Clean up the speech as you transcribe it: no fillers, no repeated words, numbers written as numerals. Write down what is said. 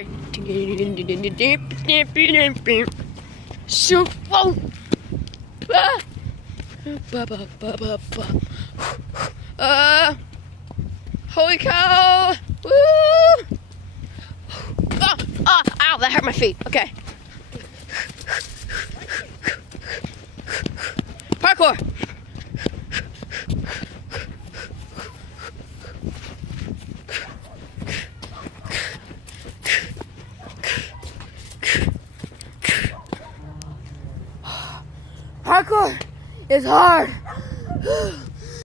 Sorry. Shoot. Whoa. Ah. Holy cow. Woo. Oh, oh, ow, that hurt my feet. Okay. Parkour. Parkour is hard.